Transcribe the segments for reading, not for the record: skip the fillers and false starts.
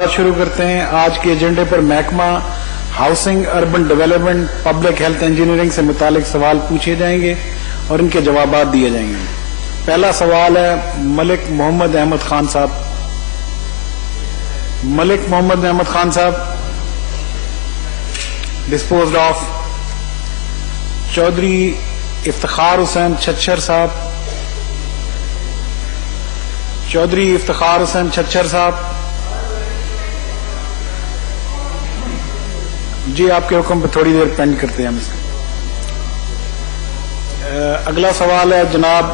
شروع کرتے ہیں آج کے ایجنڈے پر محکمہ housing urban development public health engineering سے متعلق سوال پوچھے جائیں گے اور ان کے جوابات دیے جائیں گے. پہلا سوال ہے ملک محمد احمد خان صاحب. ملک محمد احمد خان صاحب. Disposed of. چودھری افتخار حسین چھچھر صاحب. چودھری افتخار حسین چھچھر صاحب. جی آپ کے حکم پہ تھوڑی دیر پینڈ کرتے ہیں ہم اس کو. اگلا سوال ہے جناب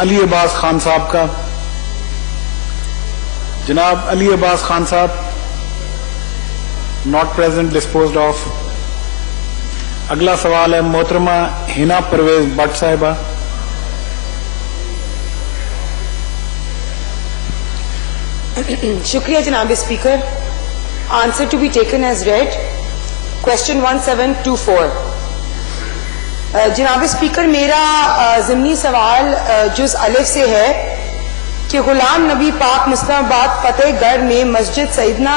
علی عباس خان صاحب کا. جناب علی عباس خان صاحب ناٹ پریزنٹ, ڈسپوزڈ آف. اگلا سوال ہے محترمہ ہنا پرویز بٹ صاحبہ. شکریہ جناب speaker. Answer to be taken as read. Question 1724. جناب اسپیکر میرا ضمنی سوال جز الف سے ہے کہ غلام نبی پاک مسلم آباد فتح گڑھ میں مسجد سیدنا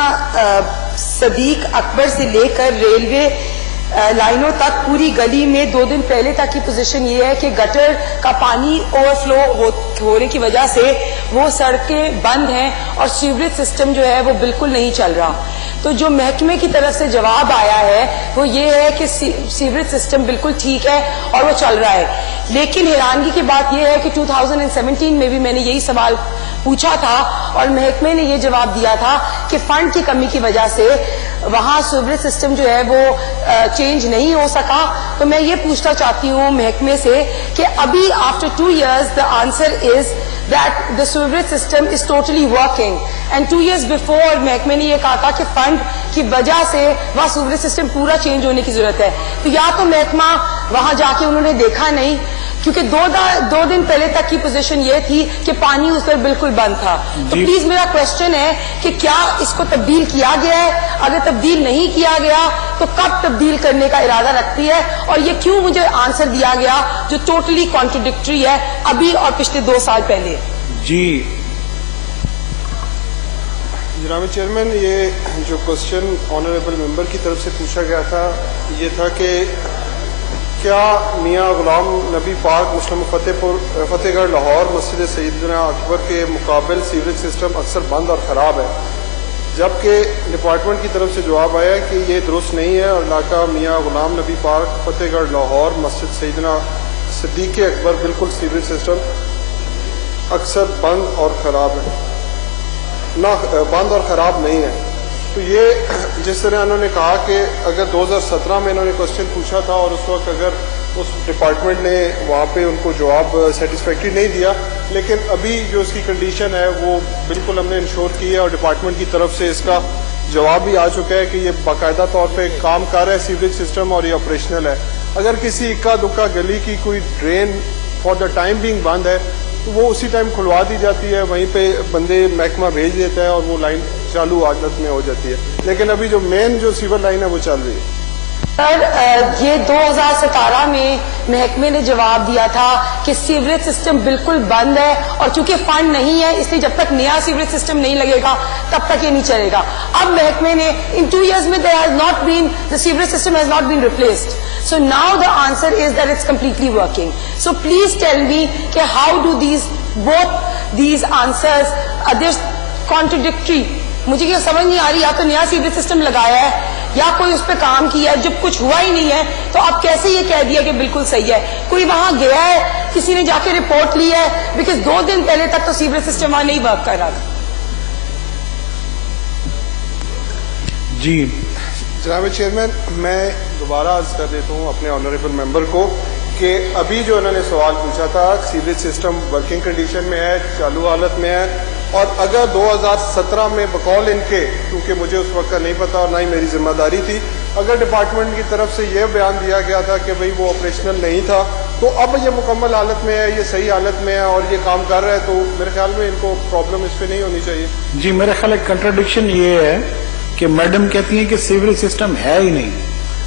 صدیق اکبر سے لے کر ریلوے لائنوں تک پوری گلی میں 2 دن پہلے تک کی پوزیشن یہ ہے کہ گٹر کا پانی اوور فلو ہونے کی وجہ سے وہ سڑکیں بند ہیں اور سیوریج سسٹم جو ہے وہ بالکل نہیں چل رہا. تو جو محکمے کی طرف سے جواب آیا ہے وہ یہ ہے کہ سیوریج سسٹم بالکل ٹھیک ہے اور وہ چل رہا ہے. لیکن حیرانگی کی بات یہ ہے کہ 2017 میں بھی میں نے یہی سوال پوچھا تھا اور محکمے نے یہ جواب دیا تھا کہ فنڈ کی کمی کی وجہ سے وہاں سیوریج سسٹم جو ہے وہ چینج نہیں ہو سکا. تو میں یہ پوچھنا چاہتی ہوں محکمے سے کہ ابھی after 2 years the answer is that the sewage system is totally working and 2 years before محکمے نے یہ کہا تھا کہ فنڈ کی وجہ سے وہاں سیوریج سسٹم پورا چینج ہونے کی ضرورت ہے. تو یا تو محکمہ وہاں جا کے انہوں نے دیکھا نہیں کیونکہ 2 دن پہلے تک کی پوزیشن یہ تھی کہ پانی اس پر بالکل بند تھا. تو پلیز میرا کوشچن ہے کہ کیا اس کو تبدیل کیا گیا ہے؟ اگر تبدیل نہیں کیا گیا تو کب تبدیل کرنے کا ارادہ رکھتی ہے اور یہ کیوں مجھے آنسر دیا گیا جو ٹوٹلی کانٹرڈکٹری ہے ابھی اور پچھلے 2 سال پہلے؟ جی جناب چیئرمین یہ جو کوشچن آنریبل ممبر کی طرف سے پوچھا گیا تھا یہ تھا کہ کیا میاں غلام نبی پاک مسلم فتح گڑھ لاہور مسجد سیدنا اکبر کے مقابل سیوریج سسٹم اکثر بند اور خراب ہے، جبکہ ڈپارٹمنٹ کی طرف سے جواب آیا کہ یہ درست نہیں ہے اور علاقہ میاں غلام نبی پاک فتح گڑھ لاہور مسجد سیدنا صدیق اکبر بالکل سیوریج سسٹم اکثر بند اور خراب ہے، نہ بند اور خراب نہیں ہے. تو یہ جس طرح انہوں نے کہا کہ اگر 2017 میں انہوں نے کوشچن پوچھا تھا اور اس وقت اگر اس ڈپارٹمنٹ نے وہاں پہ ان کو جواب سیٹسفیکٹری نہیں دیا، لیکن ابھی جو اس کی کنڈیشن ہے وہ بالکل ہم نے انشور کی ہے اور ڈپارٹمنٹ کی طرف سے اس کا جواب بھی آ چکا ہے کہ یہ باقاعدہ طور پہ کام کر رہا ہے سیوریج سسٹم اور یہ آپریشنل ہے. اگر کسی اکا دکا گلی کی کوئی drain for the time being بند ہے تو وہ اسی ٹائم کھلوا دی جاتی ہے، وہیں پہ بندے محکمہ بھیج دیتا ہے اور وہ لائن چالو حالت میں ہو جاتی ہے. لیکن ابھی جو مین جو سیور لائن ہے وہ چل رہی ہے. سر یہ 2017 میں محکمے نے جواب دیا تھا کہ سیوریج سسٹم بالکل بند ہے اور چونکہ فنڈ نہیں ہے اس لیے جب تک نیا سیوریج سسٹم نہیں لگے گا تب تک یہ نہیں چلے گا. اب محکمے نے ان 2 years میں the sewage system has not been replaced. So now the answer is that it's completely working. So please tell me how do both these answers are they contradictory? مجھے یہ سمجھ نہیں آ رہی، یا تو نیا سیوریج سسٹم لگایا ہے یا کوئی اس پہ کام کیا ہے. جب کچھ ہوا ہی نہیں ہے تو اب کیسے یہ کہہ دیا کہ بالکل صحیح ہے؟ کوئی وہاں گیا ہے، کسی نے جا کے رپورٹ لی ہے؟ بیکاز 2 دن پہلے تک تو سیوریج سسٹم وہاں نہیں ورک کر رہا تھا. جی جناب چیئرمین میں دوبارہ عرض کر دیتا ہوں اپنے آنریبل ممبر کو کہ ابھی جو انہوں نے سوال پوچھا تھا سیوریج سسٹم ورکنگ کنڈیشن میں ہے، چالو حالت میں ہے، اور اگر 2017 میں بقول ان کے، کیونکہ مجھے اس وقت کا نہیں پتا اور نہ ہی میری ذمہ داری تھی، اگر ڈپارٹمنٹ کی طرف سے یہ بیان دیا گیا تھا کہ بھئی وہ آپریشنل نہیں تھا تو اب یہ مکمل حالت میں ہے، یہ صحیح حالت میں ہے اور یہ کام کر رہا ہے، تو میرے خیال میں ان کو پرابلم اس پہ نہیں ہونی چاہیے. جی میرے خیال ایک کنٹراڈکشن یہ ہے کہ میڈم کہتی ہیں کہ سیوریج سسٹم ہے ہی نہیں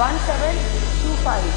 1725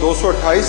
228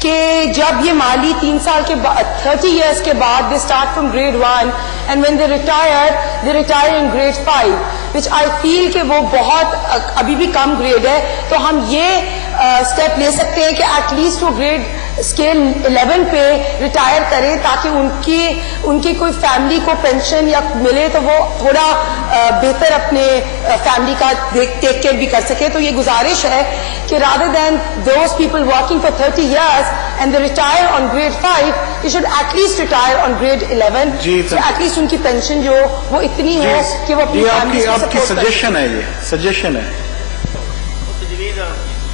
کہ جب یہ مالی 3 سال کے بعد 30 years کے بعد they start from grade 1 and when they retire in grade 5 which I feel کہ وہ بہت ابھی بھی کم گریڈ ہے. تو ہم یہ اسٹیپ لے سکتے ہیں کہ ایٹ لیسٹ وہ گریڈ اسکیل 11 پہ ریٹائر کریں تاکہ ان کی کوئی فیملی کو پینشن یا ملے تو وہ تھوڑا بہتر اپنے فیملی کا ٹیک کیئر بھی کر سکے. تو یہ گزارش ہے کہ rather than those people working for 30 years and they retire on grade 5 they should at least retire on grade 11 so at least ان کی پینشن جو وہ اتنی ہو کہ وہ اپنی فیملی کو آپ کی سپورٹ کر سجیشن ہے, یہ سجیشن ہے,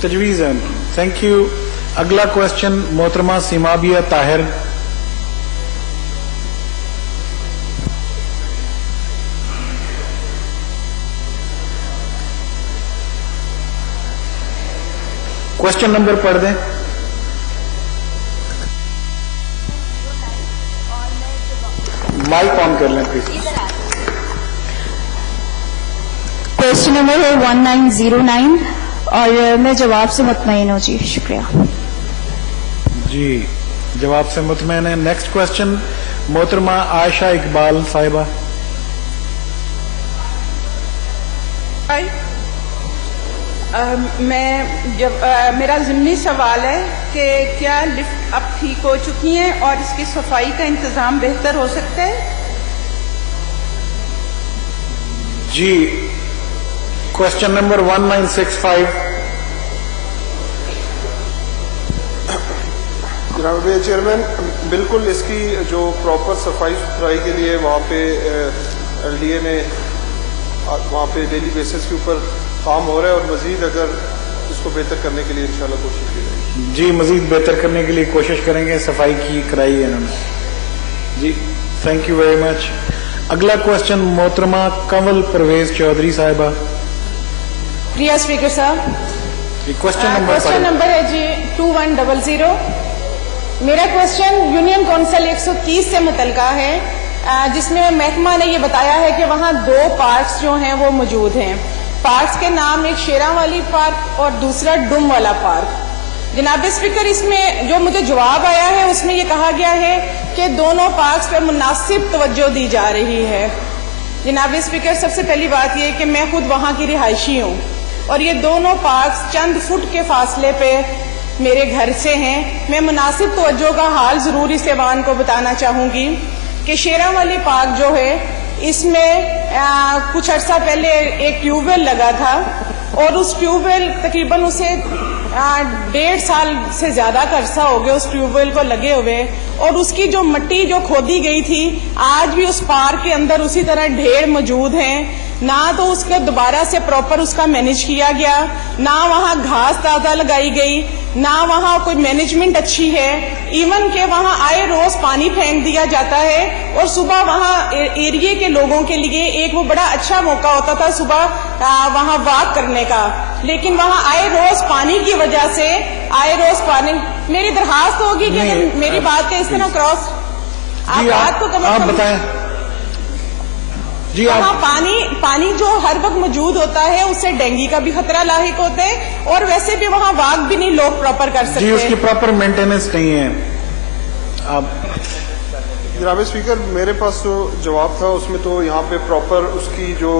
تجویز ہے. Thank you. اگلا کوشچن محترمہ سیمابیہ طاہر. کوشچن نمبر پڑھ دیں. مائک آن کر لیں پلیز. کوشچن نمبر ہے 1909 اور میں جواب سے مطمئن ہوں. جی شکریہ. جی جواب سے مطمئن ہے. نیکسٹ کوشچن محترمہ عائشہ اقبال صاحبہ. میرا ضمنی سوال ہے کہ کیا لفٹ اب ٹھیک ہو چکی ہیں اور اس کی صفائی کا انتظام بہتر ہو سکتا ہے؟ جی کوشچن نمبر 1965. جناب چیئرمین, بالکل اس کی جو پراپر صفائی ستھرائی کے لیے وہاں پہ ایل ڈی اے نے وہاں پہ ڈیلی بیسس کے اوپر کام ہو رہا ہے اور مزید اگر اس کو بہتر کرنے کے لیے انشاءاللہ کوشش کی جائے گی. جی مزید بہتر کرنے کے لیے کوشش کریں گے. صفائی کی کرائی ہے انہوں نے. جی تھینک یو ویری مچ. اگلا کوشچن محترمہ کنول پرویز چودھری صاحبہ. پریہ اسپیکر صاحب, کوشچن نمبر ہے جی 2100. میرا کوشچن یونین کونسل 130 سے متعلقہ ہے جس میں محکمہ نے یہ بتایا ہے کہ وہاں 2 پارکس جو ہیں وہ موجود ہیں. پارکس کے نام ایک شیراں والی پارک اور دوسرا ڈوم والا پارک. جناب اسپیکر, اس میں جو مجھے جواب آیا ہے اس میں یہ کہا گیا ہے کہ دونوں پارکس پر مناسب توجہ دی جا رہی ہے. جناب اسپیکر, سب سے پہلی بات یہ کہ میں خود وہاں کی رہائشی ہوں اور یہ دونوں پارکس چند فٹ کے فاصلے پہ میرے گھر سے ہیں. میں مناسب توجہ کا حال ضرور اس ایوان کو بتانا چاہوں گی کہ شیراں والی پارک جو ہے اس میں کچھ عرصہ پہلے ایک ٹیوب ویل لگا تھا اور اس ٹیوب ویل تقریباً اسے 1.5 سال سے زیادہ کا عرصہ ہو گیا اس ٹیوب ویل کو لگے ہوئے, اور اس کی جو مٹی جو کھودی گئی تھی آج بھی اس پارک کے اندر اسی طرح ڈھیر موجود ہیں. نہ تو اس کو دوبارہ سے پراپر اس کا مینج کیا گیا, نہ وہاں گھاس تازہ لگائی گئی, نہ وہاں کوئی مینجمنٹ اچھی ہے. ایون کہ وہاں آئے روز پانی پھینک دیا جاتا ہے اور صبح وہاں ایریے کے لوگوں کے لیے ایک وہ بڑا اچھا موقع ہوتا تھا صبح وہاں واک کرنے کا, لیکن وہاں آئے روز پانی کی وجہ سے پانی. میری درخواست ہوگی کہ اگر میری بات کے اس طرح کراس آپ بات کو کم آپ بتائیں. جی وہاں پانی جو ہر وقت موجود ہوتا ہے اس سے ڈینگی کا بھی خطرہ لاحق ہوتا ہے اور ویسے بھی وہاں واک بھی نہیں لوگ پراپر کر سکتے. جی اس کی پراپر مینٹیننس نہیں ہے. آپ جناب اسپیکر, میرے پاس جو جواب تھا اس میں تو یہاں پہ پراپر اس کی جو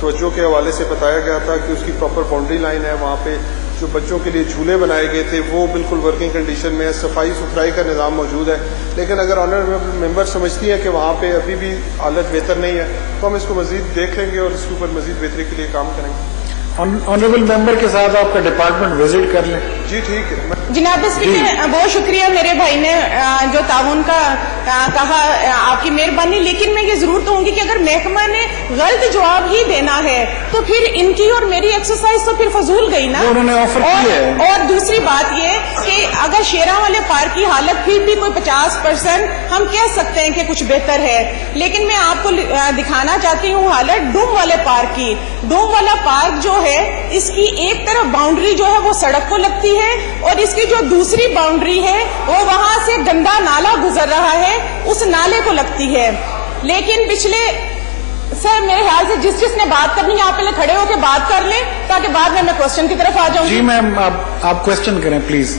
توجہ کے حوالے سے بتایا گیا تھا کہ اس کی پراپر باؤنڈری لائن ہے, وہاں پہ جو بچوں کے لیے جھولے بنائے گئے تھے وہ بالکل ورکنگ کنڈیشن میں ہے, صفائی ستھرائی کا نظام موجود ہے. لیکن اگر آنریبل ممبر سمجھتی ہے کہ وہاں پہ ابھی بھی حالت بہتر نہیں ہے تو ہم اس کو مزید دیکھ لیں گے اور اس کے اوپر مزید بہتری کے لیے کام کریں گے. آنریبل ممبر کے ساتھ آپ کا ڈپارٹمنٹ وزٹ کر لیں. جی ٹھیک ہے. جناب اسپیکر, بہت شکریہ میرے بھائی نے جو تعاون کا کہا, آپ کی مہربانی. لیکن میں یہ ضرور کہوں گی کہ اگر محکمہ نے غلط جواب ہی دینا ہے تو پھر ان کی اور میری ایکسرسائز تو پھر فضول گئی نا. انہوں نے آفر کی ہے. اور دوسری بات یہ کہ اگر شیراں والے پارک کی حالت پھر بھی کوئی 50% ہم کہہ سکتے ہیں کہ کچھ بہتر ہے, لیکن میں آپ کو دکھانا چاہتی ہوں حالت ڈوم والے پارک کی. ڈوم والا پارک جو ہے اس کی ایک طرف باؤنڈری جو ہے وہ سڑک کو لگتی ہے اور اس کی جو دوسری باؤنڈری ہے وہ وہاں سے گندا نالا گزر رہا ہے, اس نالے کو لگتی ہے. لیکن پچھلے سر میرے خیال سے جس نے بات کرنی ہے آپ پہلے کھڑے ہو کے بات کر لیں تاکہ بعد میں کوشچن کی طرف آ جاؤں. جی میم آپ کوشچن کریں پلیز.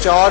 4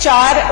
4,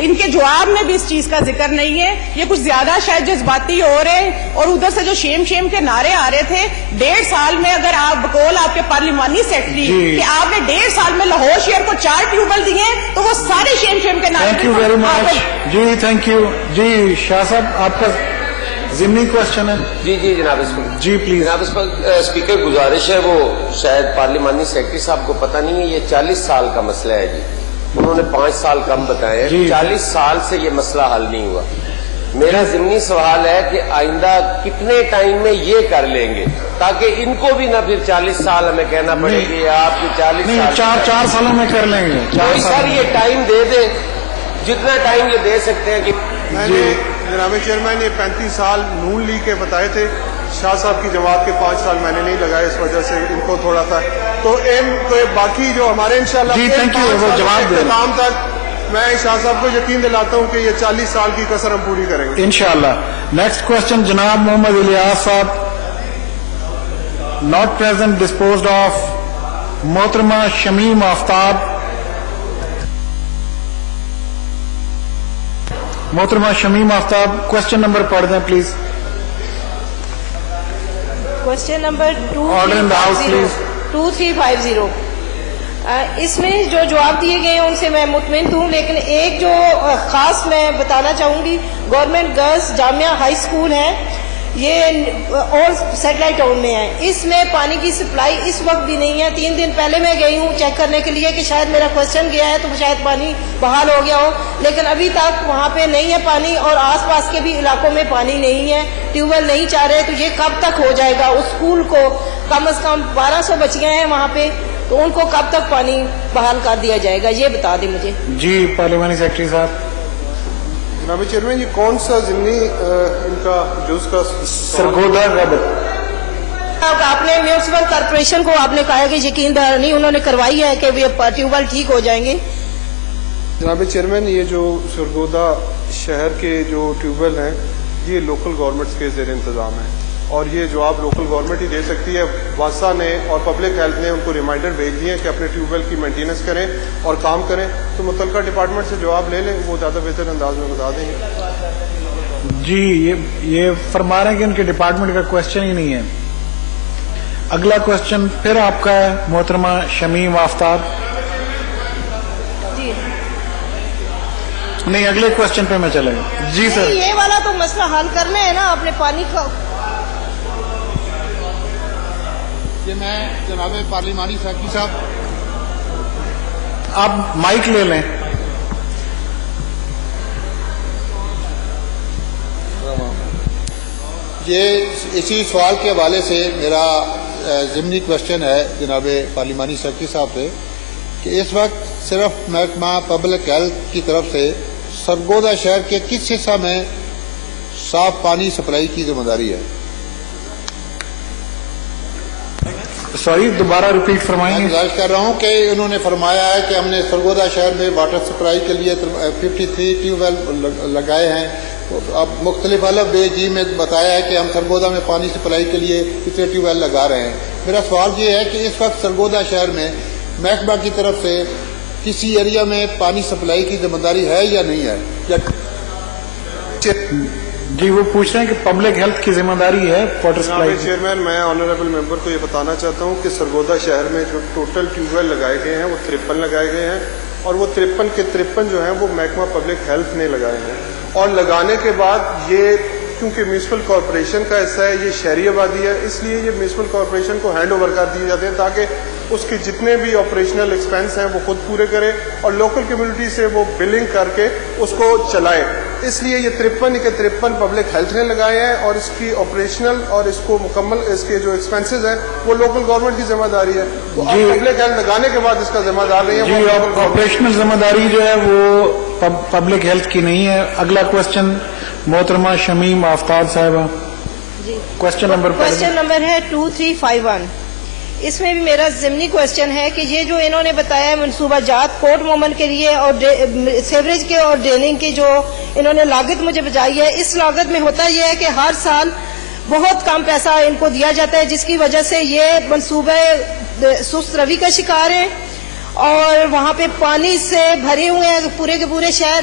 ان کے جواب میں بھی اس چیز کا ذکر نہیں ہے. یہ کچھ زیادہ شاید جذباتی ہو رہے ہیں. اور ادھر سے جو شیم شیم کے نعرے آ رہے تھے 1.5 سال میں، اگر آپ بقول آپ کے پارلیمانی سیکرٹری کہ آپ نے 1.5 سال میں لاہور شہر کو 4 ٹیوب ویل دیے تو وہ سارے شیم شیم کے نعرے. Thank you very much. جی تھینک یو. جی شاہ صاحب آپ کا ضمنی کوشچن ہے. جی جناب اسپیکر. جی پلیز. جناب اسپیکر گزارش ہے، وہ شاید پارلیمانی سیکرٹری صاحب کو پتہ نہیں ہے، یہ 40 سال کا مسئلہ ہے جی. انہوں نے 5 سال کم بتائے ہیں. 40 سال سے یہ مسئلہ حل نہیں ہوا. میرا ضمنی سوال ہے کہ آئندہ کتنے ٹائم میں یہ کر لیں گے تاکہ ان کو بھی نہ پھر 40 سال ہمیں کہنا پڑے کہ آپ کی 40 سال 4 سالوں میں کر لیں گے. کوئی سر یہ ٹائم دے دیں، جتنا ٹائم یہ دے سکتے ہیں. کہ میں نے جناب چیئرمین یہ 35 سال نون لیگ کے بتائے تھے. شاہ صاحب کی جماعت کے 5 سال میں نے نہیں لگائے، اس وجہ سے ان کو تھوڑا تھا. تو باقی جو ہمارے انشاءاللہ اختتام تک میں شاہ صاحب کو یقین دلاتا ہوں کہ یہ 40 سال کی کسر ہم پوری کریں گے انشاءاللہ. نیکسٹ کوشچن جناب محمد الیاس صاحب. Not present disposed of. محترمہ شمیم آفتاب. محترمہ شمیم آفتاب کوشچن نمبر پڑھ دیں please. Question number order in the house please. 2350. اس میں جو جواب دیے گئے ہیں ان سے میں مطمئن ہوں، لیکن ایک جو خاص میں بتانا چاہوں گی، گورنمنٹ گرلز جامعہ ہائی اسکول ہے، یہ اور سیٹلائٹ ٹاؤن میں ہے. اس میں پانی کی سپلائی اس وقت بھی نہیں ہے. 3 دن پہلے میں گئی ہوں چیک کرنے کے لیے کہ شاید میرا کوشچن گیا ہے تو شاید پانی بحال ہو گیا ہو، لیکن ابھی تک وہاں پہ نہیں ہے پانی، اور آس پاس کے بھی علاقوں میں پانی نہیں ہے. ٹیوب ویل نہیں چاہ رہے. تو یہ کب تک ہو جائے گا؟ اس اسکول کو کم از کم 1200 بچیاں ہیں وہاں پہ، تو ان کو کب تک پانی بحال کر دیا جائے گا یہ بتا دیں مجھے. جی پارلیمانی سیکرٹری صاحب. جناب چیئرمین یہ کون سا ضمنی ان کا جز کا سرگودا ربط. آپ نے میونسپل کارپوریشن کو آپ نے کہا کہ یقین دہانی انہوں نے کروائی ہے کہ ٹیوب ویل ٹھیک ہو جائیں گے. جناب چیئرمین یہ جو سرگودا شہر کے جو ٹیوب ویل ہیں یہ لوکل گورنمنٹس کے زیر انتظام ہیں، اور یہ جواب لوکل گورنمنٹ ہی دے سکتی ہے. واسا نے اور پبلک ہیلتھ نے ان کو ریمائنڈر بھیج دیے کہ اپنے ٹیوب ویل کی مینٹیننس کریں اور کام کریں. تو متعلقہ ڈپارٹمنٹ سے جواب لے لیں، وہ زیادہ بہتر انداز میں بتا دیں گے. جی یہ فرما رہے ہیں کہ ان کے ڈپارٹمنٹ کا کوشچن ہی نہیں ہے. اگلا کوشچن پھر آپ کا ہے محترمہ شمیم آفتاب. جی نہیں اگلے کوشچن پہ میں چلے گا. جی سر. یہ والا تو مسئلہ حل کرنا ہے نا آپ نے پانی کا. یہ میں جناب پارلیمانی سیکرٹری صاحب آپ مائک لے لیں. یہ اسی سوال کے حوالے سے میرا ضمنی کوشچن ہے جناب پارلیمانی سیکرٹری صاحب سے کہ اس وقت صرف محکمہ پبلک ہیلتھ کی طرف سے سرگودا شہر کے کس حصہ میں صاف پانی سپلائی کی ذمہ داری ہے؟ سوری دوبارہ ریپیٹ فرمائیں. میں گزارش کر رہا ہوں کہ انہوں نے فرمایا ہے کہ ہم نے سرگودا شہر میں واٹر سپلائی کے لیے 53 ٹیوب ویل لگائے ہیں. اب مختلف الف بے جی میں بتایا ہے کہ ہم سرگودا میں پانی سپلائی کے لیے کتنے ٹیوب ویل لگا رہے ہیں. میرا سوال یہ ہے کہ اس وقت سرگودا شہر میں محکمہ کی طرف سے کسی ایریا میں پانی سپلائی کی ذمہ داری ہے یا نہیں ہے؟ جی وہ پوچھ رہے ہیں کہ پبلک ہیلتھ کی ذمہ داری ہے واٹر سپلائی. چیئرمین میں آنریبل ممبر کو یہ بتانا چاہتا ہوں کہ سرگودا شہر میں جو ٹوٹل ٹیوب ویل لگائے گئے ہیں وہ 53 لگائے گئے ہیں، اور وہ 53 کے 53 جو ہیں وہ محکمہ پبلک ہیلتھ نے لگائے ہیں. اور لگانے کے بعد یہ کیونکہ میونسپل کارپوریشن کا حصہ ہے، یہ شہری آبادی ہے، اس لیے یہ میونسپل کارپوریشن کو ہینڈ اوور کر دیے جاتے ہیں تاکہ اس کے جتنے بھی آپریشنل ایکسپینس ہیں وہ خود پورے کرے اور لوکل کمیونٹی سے وہ بلنگ کر کے اس کو چلائے. اس لیے یہ 53 کے 53 پبلک ہیلتھ نے لگائے ہیں، اور اس کی آپریشنل اور اس کو مکمل اس کے جو ایکسپینسز ہیں وہ لوکل گورنمنٹ کی ذمہ داری ہے. تو پبلک ہیلتھ لگانے کے بعد اس کا ذمہ دار نہیں ہے. جی آپریشنل ذمہ داری جو ہے وہ پبلک ہیلتھ کی نہیں ہے. اگلا کوشچن محترمہ شمیم آفتاب صاحبہ. جی کوشچن نمبر ہے 2351. اس میں بھی میرا ضمنی کوشچن ہے کہ یہ جو انہوں نے بتایا منصوبہ جات کوٹ مومن کے لیے اور سیوریج کے اور ڈریننگ کی جو انہوں نے لاگت مجھے بتائی ہے، اس لاگت میں ہوتا یہ ہے کہ ہر سال بہت کم پیسہ ان کو دیا جاتا ہے، جس کی وجہ سے یہ منصوبہ سست روی کا شکار ہے، اور وہاں پہ پانی سے بھرے ہوئے ہیں پورے کے پورے شہر.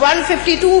152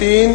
3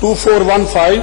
2415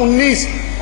19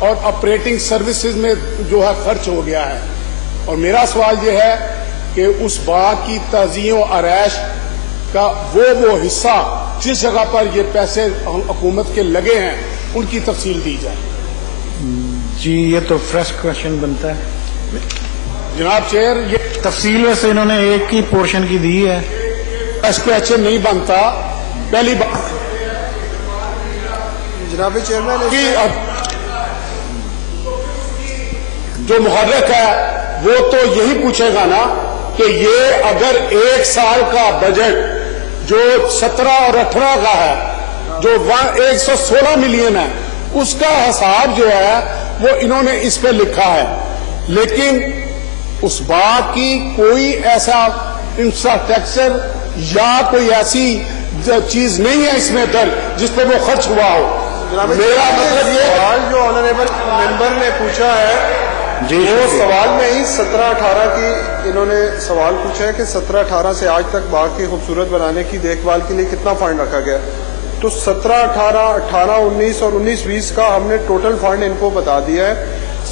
اور آپریٹنگ سروسز میں جو ہے خرچ ہو گیا ہے. اور میرا سوال یہ ہے کہ اس باغ کی تزئین و آرائش کا وہ حصہ جس جگہ پر یہ پیسے حکومت کے لگے ہیں ان کی تفصیل دی جائے. جی یہ تو فریش کوشچن بنتا ہے جناب چیئر. یہ تفصیل ویسے انہوں نے ایک ہی پورشن کی دی ہے. فریش کوشچن نہیں بنتا. پہلی بات جناب چیئرمین جو محرک ہے وہ تو یہی پوچھے گا نا کہ یہ اگر 1 سال کا بجٹ جو 17 اور 18 کا ہے جو 116 ملین ہے اس کا حساب جو ہے وہ انہوں نے اس پہ لکھا ہے. لیکن اس بات کی کوئی ایسا انفراسٹرکچر یا کوئی ایسی چیز نہیں ہے اس میں درج جس پہ وہ خرچ ہوا ہو. میرا مطلب یہ سوال جو آنریبل ممبر نے پوچھا ہے وہ سوال میں ہی 17-18 کی انہوں نے سوال پوچھا ہے کہ 17-18 سے آج تک باغ کی خوبصورت بنانے کی دیکھ بھال کے لیے کتنا فنڈ رکھا گیا. تو 17-18 18-19 اور 19-20 کا ہم نے ٹوٹل فنڈ ان کو بتا دیا ہے.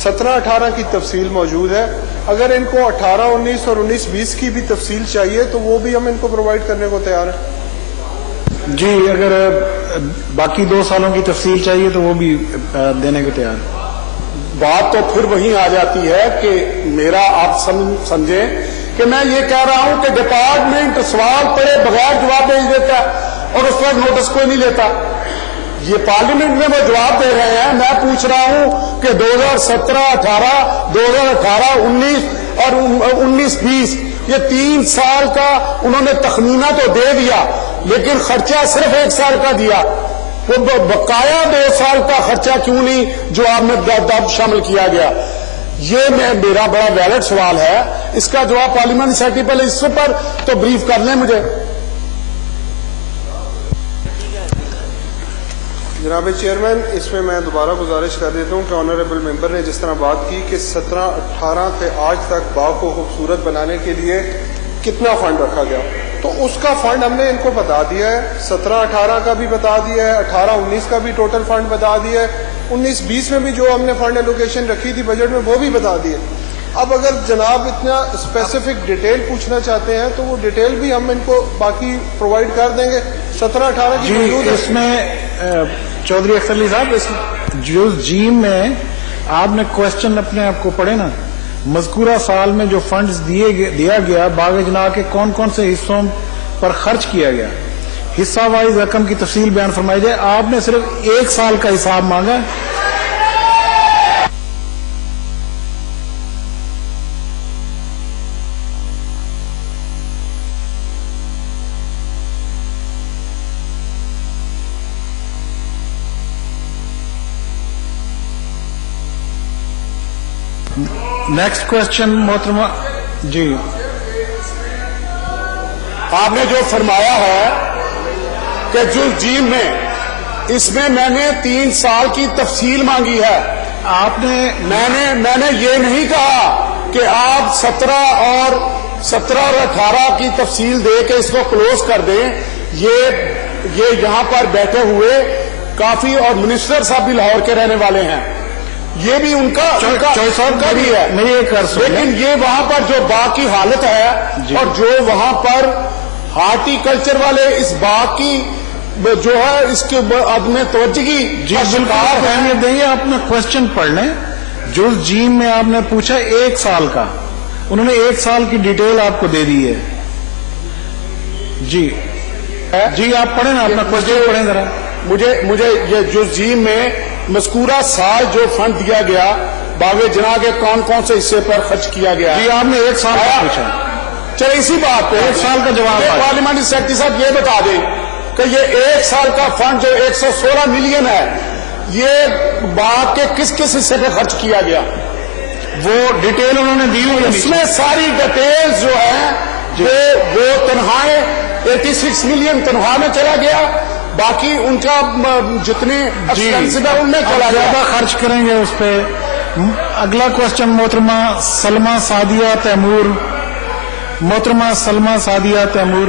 17-18 کی تفصیل موجود ہے. اگر ان کو 18-19 اور 19-20 کی بھی تفصیل چاہیے تو وہ بھی ہم ان کو پرووائڈ کرنے کو تیار ہیں. جی اگر باقی 2 سالوں کی تفصیل چاہیے تو وہ بھی دینے کو تیار. بات تو پھر وہیں آ جاتی ہے کہ میرا آپ سمجھیں کہ میں یہ کہہ رہا ہوں کہ ڈپارٹمنٹ سوال پڑے بغیر جواب بھیج دیتا ہے اور اس پر نوٹس کوئی نہیں لیتا. یہ پارلیمنٹ میں وہ جواب دے رہے ہیں. میں پوچھ رہا ہوں کہ 2017-18 2018-19 اور 19-20 یہ 3 سال کا انہوں نے تخمینہ تو دے دیا لیکن خرچہ صرف 1 سال کا دیا. وہ بقایا 2 سال کا خرچہ کیوں نہیں جو آپ میں شامل کیا گیا؟ یہ میرا بڑا ویلڈ سوال ہے. اس کا جواب پارلیمانی سیکرٹری پہلے اس پر تو بریف کر لیں مجھے. جناب چیئرمین اس میں میں دوبارہ گزارش کر دیتا ہوں کہ آنریبل ممبر نے جس طرح بات کی کہ 17-18 سے آج تک باغ کو خوبصورت بنانے کے لیے کتنا فنڈ رکھا گیا تو اس کا فنڈ ہم نے ان کو بتا دیا ہے. 17-18 کا بھی بتا دیا ہے. 18-19 کا بھی ٹوٹل فنڈ بتا دیا ہے. 19-20 میں بھی جو ہم نے فنڈ ایلوکیشن رکھی تھی بجٹ میں وہ بھی بتا دی ہے. اب اگر جناب اتنا اسپیسیفک ڈیٹیل پوچھنا چاہتے ہیں تو وہ ڈیٹیل بھی ہم ان کو باقی پرووائڈ کر دیں گے. 17-18 کی موجود ہے. اس میں چودھری اختر علی صاحب جو جیم میں آپ نے کوشچن اپنے آپ کو پڑھے نا مذکورہ سال میں جو فنڈز دیا گیا باغ اجنا کے کون کون سے حصوں پر خرچ کیا گیا حصہ وائز رقم کی تفصیل بیان فرمائی جائے. آپ نے صرف 1 سال کا حساب مانگا. نیکسٹ کوشچن محترمہ. جی آپ نے جو فرمایا ہے کہ جو جیم میں اس میں میں نے 3 سال کی تفصیل مانگی ہے. آپ نے میں نے یہ نہیں کہا کہ آپ 17 اور 18 کی تفصیل دے کے اس کو کلوز کر دیں. یہ یہاں پر بیٹھے ہوئے کافی اور منسٹر صاحب بھی لاہور کے رہنے والے ہیں. یہ بھی ان کا بھی ہے لیکن یہ وہاں پر جو باغ کی حالت ہے اور جو وہاں پر ہارٹی کلچر والے اس باغ کی جو ہے اس کے عدم توجہی اہمیت دیں گے. آپ نے کوشچن پڑھ لیں. جو جیم میں آپ نے پوچھا 1 سال کا انہوں نے 1 سال کی ڈیٹیل آپ کو دے دی ہے. جی آپ پڑھیں نا اپنا کوشچن پڑھیں ذرا. مجھے یہ جو جیم میں مذکورہ سال جو فنڈ دیا گیا باغ جنا کے کون کون سے حصے پر خرچ کیا گیا. جی آپ نے 1 سال کا پوچھا. چلے اسی بات پہ 1 سال کا جواب پارلیمانی سیکرٹری صاحب یہ بتا دیں کہ یہ 1 سال کا فنڈ جو 116 ملین ہے یہ باغ کے کس کس حصے پہ خرچ کیا گیا وہ ڈیٹیل انہوں نے دی ہوئی. اس میں ساری ڈیٹیلز جو ہیں وہ تنخواہیں 86 ملین تنخواہ میں چلا گیا. باقی ان کا جتنے ایکسپینسز ہیں ان میں چلا گیا. زیادہ خرچ کریں گے اس پہ. اگلا کوشچن محترمہ سلمہ سعدیہ تیمور. محترمہ سلمہ سعدیہ تیمور.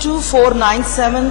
2497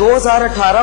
2018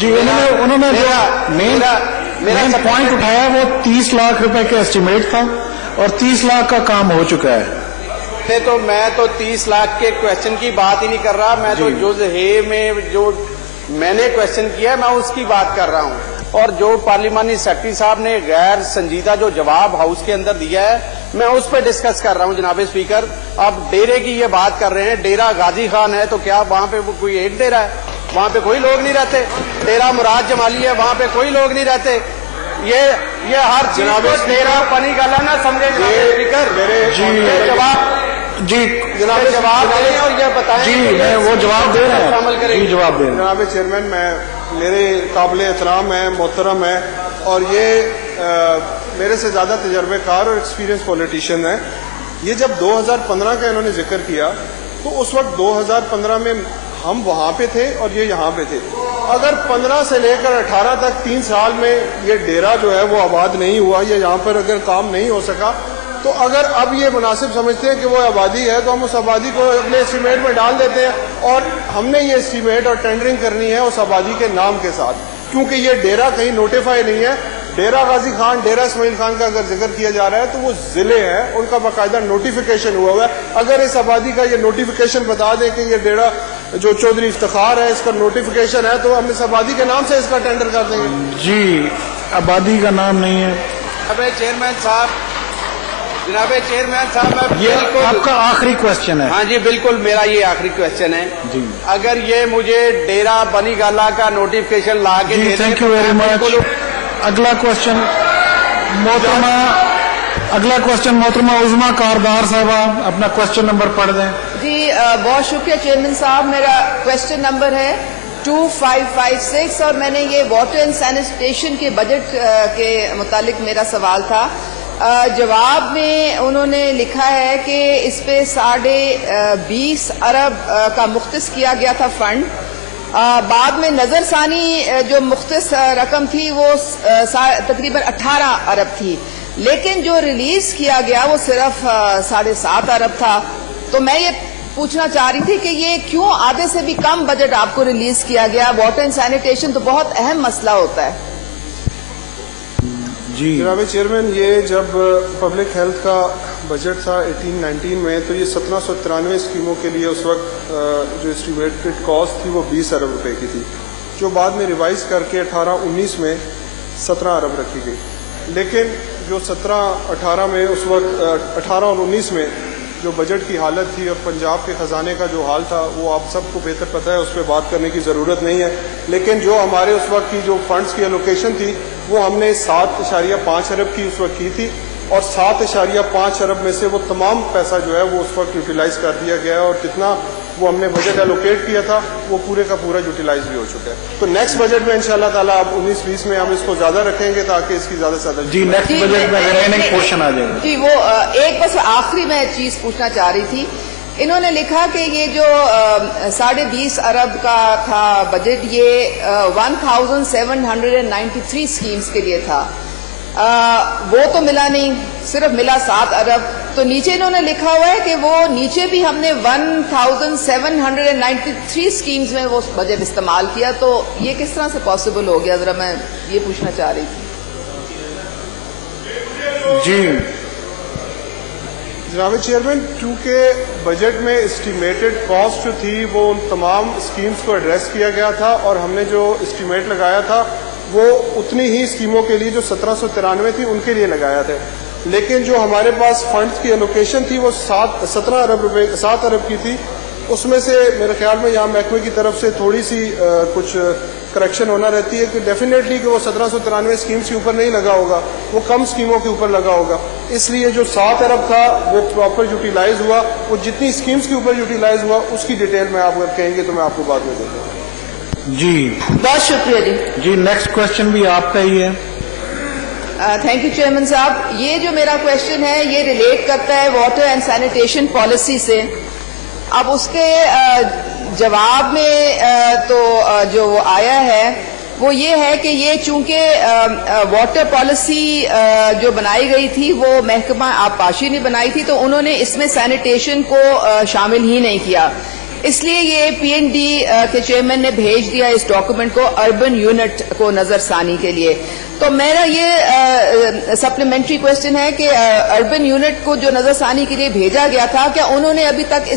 جی انہوں نے جو مین پوائنٹ اٹھایا وہ 30 لاکھ روپے کا اسٹیمیٹ تھا اور 30 لاکھ کا کام ہو چکا ہے. تو میں تو 30 لاکھ کے کوشچن کی بات ہی نہیں کر رہا, میں تو جز ہے میں جو میں نے کوشچن کیا ہے میں اس کی بات کر رہا ہوں. اور جو پارلیمانی سیکرٹری صاحب نے غیر سنجیدہ جو جواب ہاؤس کے اندر دیا ہے میں اس پہ ڈسکس کر رہا ہوں. جناب اسپیکر, آپ ڈیرے کی یہ بات کر رہے ہیں, ڈیرا غازی خان ہے تو کیا وہاں پہ کوئی ایک ڈیرا ہے؟ وہاں پہ کوئی لوگ نہیں رہتے. ڈیرا مراد جمالی ہے, وہاں پہ کوئی لوگ نہیں رہتے. یہ ہر چیز کو ڈیرا پنی گالا نہ سمجھے. جناب جواب دیں اور یہ بتائیں. جی میں وہ جواب دے رہا ہوں, عمل کریں. جواب دے. جناب چیئرمین, میں میرے قابل احترام ہے, محترم ہے, اور یہ میرے سے زیادہ تجربے کار اور ایکسپیرینس پولیٹیشین ہیں. یہ جب 2015 کا انہوں نے ذکر کیا تو اس وقت 2015 میں ہم وہاں پہ تھے اور یہ یہاں پہ تھے. اگر 15 سے لے کر 18 تک 3 سال میں یہ ڈیرا جو ہے وہ آباد نہیں ہوا یا یہاں پر اگر کام نہیں ہو سکا, تو اگر اب یہ مناسب سمجھتے ہیں کہ وہ آبادی ہے تو ہم اس آبادی کو اپنے اسٹیمیٹ میں ڈال دیتے ہیں, اور ہم نے یہ اسٹیمیٹ اور ٹینڈرنگ کرنی ہے اس آبادی کے نام کے ساتھ, کیونکہ یہ ڈیرا کہیں نوٹیفائی نہیں ہے. ڈیرا غازی خان, ڈیرا اسماعیل خان کا اگر ذکر کیا جا رہا ہے تو وہ ضلع ہیں, ان کا باقاعدہ نوٹیفیکیشن ہوا ہوا ہے. اگر اس آبادی کا یہ نوٹیفیکیشن بتا دیں کہ یہ ڈیرا جو چودھری افتخار ہے اس کا نوٹیفیکیشن ہے تو ہم اس آبادی کے نام سے اس کا ٹینڈر کر دیں گے. جی آبادی کا نام نہیں ہے. جناب چیئرمین صاحب, یہ آپ کا آخری کوشچن ہے. ہاں جی بالکل, میرا یہ آخری کوشچن ہے. جی اگر یہ مجھے ڈیرا بنی گالا کا نوٹیفیکیشن لا کے جی تھینک یو ویری مچ. اگلا کوشچن محترمہ عظما کاردار صاحبہ, اپنا کوشچن نمبر پڑھ دیں. جی بہت شکریہ چیئرمین صاحب. میرا کوشچن نمبر ہے 2556 اور میں نے یہ واٹر اینڈ سینیٹیشن کے بجٹ کے متعلق میرا سوال تھا. جواب میں انہوں نے لکھا ہے کہ اس پہ 20.5 ارب کا مختص کیا گیا تھا فنڈ. بعد میں نظر ثانی جو مختص رقم تھی وہ تقریباً 18 ارب تھی, لیکن جو ریلیز کیا گیا وہ صرف 7.5 ارب تھا. تو میں یہ پوچھنا چاہ رہی تھی کہ یہ کیوں آدھے سے بھی کم بجٹ آپ کو ریلیز کیا گیا؟ واٹر اینڈ سینیٹیشن تو بہت اہم مسئلہ ہوتا ہے. جی جناب چیئرمین, یہ جب پبلک ہیلتھ کا بجٹ تھا 18-19 میں تو یہ 1793 اسکیموں کے لیے اس وقت جو اسٹیمیٹڈ کاسٹ تھی وہ 20 ارب روپے کی تھی, جو بعد میں ریوائز کر کے 18-19 میں 17 ارب رکھی گئی. لیکن جو 17-18 میں اس وقت 18 اور 19 میں جو بجٹ کی حالت تھی اور پنجاب کے خزانے کا جو حال تھا وہ آپ سب کو بہتر پتہ ہے, اس پہ بات کرنے کی ضرورت نہیں ہے. لیکن جو ہمارے اس وقت کی جو فنڈز کی الوکیشن تھی وہ ہم نے 7.5 ارب کی اس وقت کی تھی, اور 7.5 ارب میں سے وہ تمام پیسہ جو ہے وہ اس وقت یوٹیلائز کر دیا گیا ہے, اور جتنا وہ ہم نے بجٹ الوکیٹ کیا تھا وہ پورے کا پورا یوٹیلائز بھی ہو چکا ہے. تو نیکسٹ بجٹ میں انشاءاللہ تعالیٰ اب 19-20 میں ہم اس کو زیادہ رکھیں گے تاکہ اس کی زیادہ سے زیادہ. جی نیکسٹ بجٹ میں ریمیننگ پورشن آ جائے گا. جی وہ ایک بس آخری میں چیز پوچھنا چاہ رہی تھی. انہوں نے لکھا کہ یہ جو 20.5 ارب کا تھا بجٹ, یہ 1793 اسکیمز کے لیے تھا. وہ تو ملا نہیں, صرف ملا 7 ارب. تو نیچے انہوں نے لکھا ہوا ہے کہ وہ نیچے بھی ہم نے 1793 اسکیمز میں وہ بجٹ استعمال کیا. تو یہ کس طرح سے پاسبل ہو گیا, ذرا میں یہ پوچھنا چاہ رہی تھی. جی جناب چیئرمین, چونکہ بجٹ میں اسٹیمیٹڈ کاسٹ جو تھی وہ ان تمام اسکیمز کو ایڈریس کیا گیا تھا, اور ہم نے جو اسٹیمیٹ لگایا تھا وہ اتنی ہی اسکیموں کے لیے جو 1793 تھی ان کے لیے لگایا تھا. لیکن جو ہمارے پاس فنڈز کی الوکیشن تھی وہ 7 ارب کی تھی. اس میں سے میرے خیال میں یہاں محکمے کی طرف سے تھوڑی سی کچھ کریکشن ہونا رہتی ہے کہ ڈیفینیٹلی کہ وہ 1793 اسکیمز کے اوپر نہیں لگا ہوگا, وہ کم اسکیموں کے اوپر لگا ہوگا. اس لیے جو 7 ارب تھا وہ پراپر یوٹیلائز ہوا. وہ جتنی اسکیمز کے اوپر یوٹیلائز ہوا اس کی ڈیٹیل میں آپ اگر کہیں گے تو میں آپ کو بعد میں دے دوں گا. جی بہت شکریہ. جی نیکسٹ کوشچن بھی آپ کا ہی ہے. تھینک یو چیئرمین صاحب. یہ جو میرا کوشچن ہے یہ ریلیٹ کرتا ہے واٹر اینڈ سینیٹیشن پالیسی سے. اب اس کے جواب میں تو جو آیا ہے وہ یہ ہے کہ یہ چونکہ واٹر پالیسی جو بنائی گئی تھی وہ محکمہ آبپاشی نے بنائی تھی, تو انہوں نے اس میں سینیٹیشن کو شامل ہی نہیں کیا. اس لیے یہ پی این ڈی کے چیئرمین نے بھیج دیا اس ڈاکومنٹ کو اربن یونٹ کو نظر ثانی کے لیے. تو میرا یہ سپلیمنٹری کوشچن ہے کہ اربن یونٹ کو جو نظر ثانی کے لیے بھیجا گیا تھا, کیا انہوں نے ابھی تک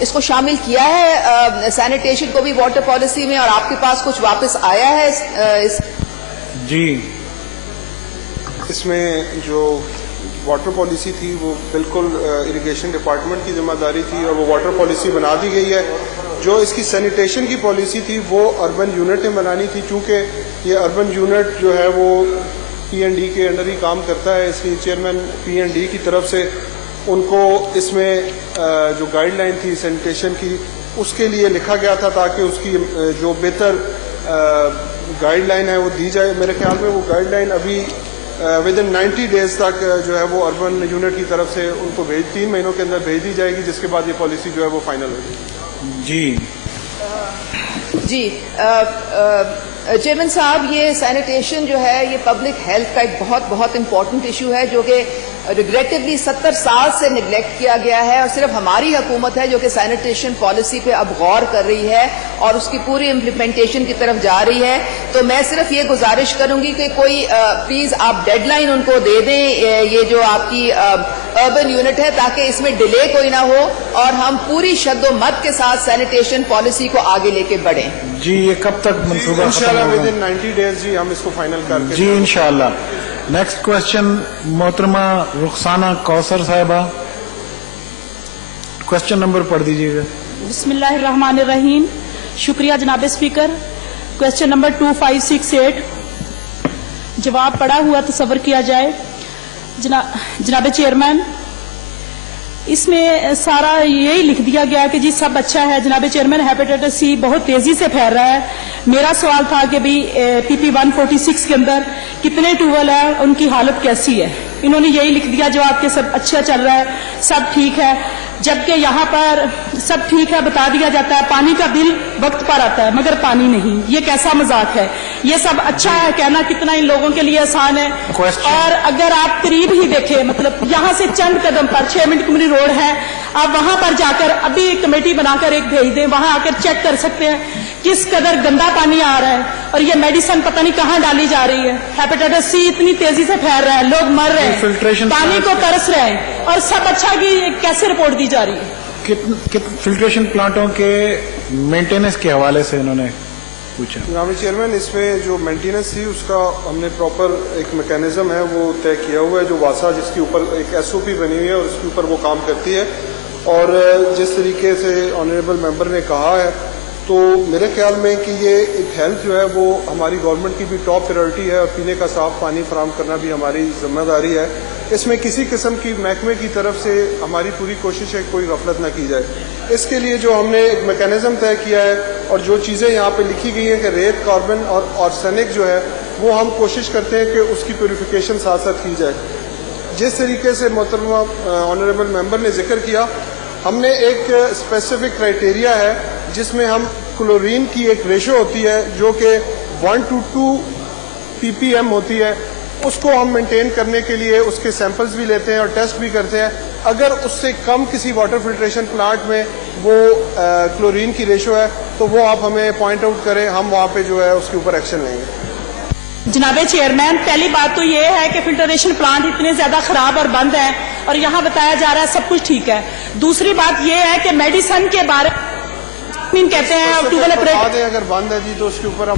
اس کو شامل کیا ہے سینیٹیشن کو بھی واٹر پالیسی میں, اور آپ کے پاس کچھ واپس آیا ہے جی اس میں جو واٹر پالیسی تھی وہ بالکل اریگیشن ڈپارٹمنٹ کی ذمہ داری تھی, اور وہ واٹر پالیسی بنا دی گئی ہے. جو اس کی سینیٹیشن کی پالیسی تھی وہ اربن یونٹ نے بنانی تھی, چونکہ یہ اربن یونٹ جو ہے وہ پی این ڈی کے انڈر ہی کام کرتا ہے, اس لیے چیئرمین پی این ڈی کی طرف سے ان کو اس میں جو گائیڈ لائن تھی سینیٹیشن کی اس کے لیے لکھا گیا تھا, تاکہ اس کی جو بہتر گائیڈ لائن ہے وہ دی جائے. میرے خیال میں وہ گائیڈ لائن ابھی ود ان 90 days تک جو ہے وہ اربن یونٹ کی طرف سے ان کو 3 مہینوں کے اندر بھیج دی جائے گی, جس کے بعد یہ پالیسی جو ہے وہ فائنل ہوگی. جی چیئرمین صاحب, یہ سینیٹیشن جو ہے یہ پبلک ہیلتھ کا ایک بہت بہت امپورٹنٹ ایشو ہے, جو کہ ریگریٹیولی 70 سال سے نیگلیکٹ کیا گیا ہے, اور صرف ہماری حکومت ہے جو کہ سینیٹیشن پالیسی پہ اب غور کر رہی ہے اور اس کی پوری امپلیمنٹیشن کی طرف جا رہی ہے. تو میں صرف یہ گزارش کروں گی کہ کوئی پلیز آپ ڈیڈ لائن ان کو دے دیں, یہ جو آپ کی اربن یونٹ ہے, تاکہ اس میں ڈیلے کوئی نہ ہو اور ہم پوری شد و مت کے ساتھ سینیٹیشن پالیسی کو آگے لے کے بڑھیں. جی یہ کب تک منصوبہ انشاءاللہ ود ان 90 days جی ہم اس کو فائنل کر کے جی انشاءاللہ. نیکسٹ کوشچن محترمہ رخسانہ کوثر صاحبہ, کوشچن نمبر پڑھ دیجیے گا. بسم اللہ الرحمن الرحیم. شکریہ جناب اسپیکر. کوشچن نمبر 2568 جواب پڑا ہوا تصور کیا جائے. جناب چیئرمین, اس میں سارا یہی لکھ دیا گیا کہ جی سب اچھا ہے. جناب چیئرمین, ہیپیٹائٹس سی بہت تیزی سے پھیل رہا ہے. میرا سوال تھا کہ بھی پی پی 146 کے اندر کتنے ٹیوبویل ہیں, ان کی حالت کیسی ہے. انہوں نے یہی لکھ دیا جواب کہ سب اچھا چل رہا ہے, سب ٹھیک ہے, جبکہ یہاں پر سب ٹھیک ہے بتا دیا جاتا ہے, پانی کا بل وقت پر آتا ہے مگر پانی نہیں. یہ کیسا مذاق ہے؟ یہ سب اچھا ہے کہنا کتنا ان لوگوں کے لیے آسان ہے. اور اگر آپ قریب ہی دیکھیں, مطلب یہاں سے چند قدم پر 6 منٹ کمری روڈ ہے, آپ وہاں پر جا کر ابھی ایک کمیٹی بنا کر ایک بھیج دیں, وہاں آ کر چیک کر سکتے ہیں کس قدر گندا پانی آ رہا ہے, اور یہ میڈیسن پتہ نہیں کہاں ڈالی جا رہی ہے. ہیپیٹائٹس سی اتنی تیزی سے پھیل رہا ہے, لوگ مر رہے ہیں, پانی کو ترس رہے ہیں, اور سب اچھا کی کیسے رپورٹ دی جا رہی ہے. فلٹریشن پلانٹوں کے مینٹیننس کے حوالے سے انہوں نے پوچھا. جناب چیئرمین, اس میں جو مینٹیننس تھی اس کا ہم نے پراپر ایک میکینزم ہے وہ طے کیا ہوا ہے, جو واسا جس کے اوپر ایک ایس او پی بنی ہوئی ہے اور اس کے اوپر وہ کام کرتی ہے. اور جس طریقے سے آنریبل ممبر نے کہا ہے, تو میرے خیال میں کہ یہ ایک ہیلتھ جو ہے وہ ہماری گورنمنٹ کی بھی ٹاپ پریورٹی ہے, اور پینے کا صاف پانی فراہم کرنا بھی ہماری ذمہ داری ہے. اس میں کسی قسم کی محکمے کی طرف سے ہماری پوری کوشش ہے کوئی غفلت نہ کی جائے. اس کے لیے جو ہم نے ایک میکینزم طے کیا ہے, اور جو چیزیں یہاں پہ لکھی گئی ہیں کہ ریت, کاربن اور آرسینک جو ہے وہ ہم کوشش کرتے ہیں کہ اس کی پیوریفیکیشن ساتھ ساتھ کی جائے. جس طریقے سے محترمہ آنریبل ممبر نے ذکر کیا, ہم نے ایک اسپیسیفک کرائٹیریا ہے جس میں ہم کلورین کی ایک ریشو ہوتی ہے جو کہ 1:2 ppm ہوتی ہے, اس کو ہم مینٹین کرنے کے لیے اس کے سیمپلز بھی لیتے ہیں اور ٹیسٹ بھی کرتے ہیں. اگر اس سے کم کسی واٹر فلٹریشن پلانٹ میں وہ کلورین کی ریشو ہے تو وہ آپ ہمیں پوائنٹ آؤٹ کریں, ہم وہاں پہ جو ہے اس کے اوپر ایکشن لیں گے. جناب چیئرمین, پہلی بات تو یہ ہے کہ فلٹریشن پلانٹ اتنے زیادہ خراب اور بند ہیں, اور یہاں بتایا جا رہا ہے سب کچھ ٹھیک ہے. دوسری بات یہ ہے کہ میڈیسن کے بارے میں کہتے ہیں اگر بند ہے جی تو اس کے اوپر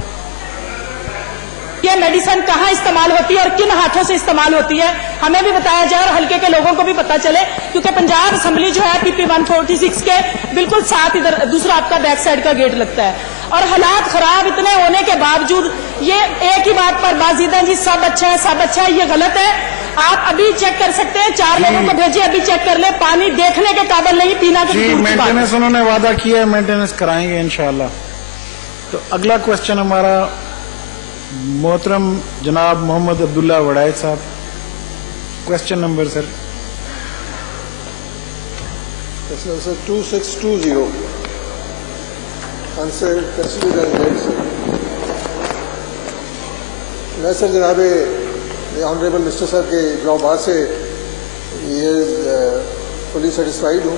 یہ میڈیسن کہاں استعمال ہوتی ہے اور کن ہاتھوں سے استعمال ہوتی ہے ہمیں بھی بتایا جائے, اور ہلکے کے لوگوں کو بھی پتا چلے, کیونکہ پنجاب اسمبلی جو ہے پی پی 146 کے بالکل ساتھ ادھر دوسرا آپ کا بیک سائڈ کا گیٹ لگتا ہے, اور حالات خراب اتنے ہونے کے باوجود یہ ایک ہی بات پر بازیدہ جی سب اچھا ہے سب اچھا ہے, یہ غلط ہے. آپ ابھی چیک کر سکتے ہیں, 4 لوگوں کو بھیجے ابھی چیک کر لیں, پانی دیکھنے کے قابل نہیں, پینا کے جی مینٹیننس انہوں نے وعدہ کیا ہے, مینٹیننس کرائیں گے انشاءاللہ. تو اگلا کوشچن ہمارا محترم جناب محمد عبداللہ وڑائچ صاحب. Question number sir 2620. آنسر میں سر جناب آنریبل مسٹر صاحب کے جوابات سے یہ فلی سیٹسفائیڈ ہوں.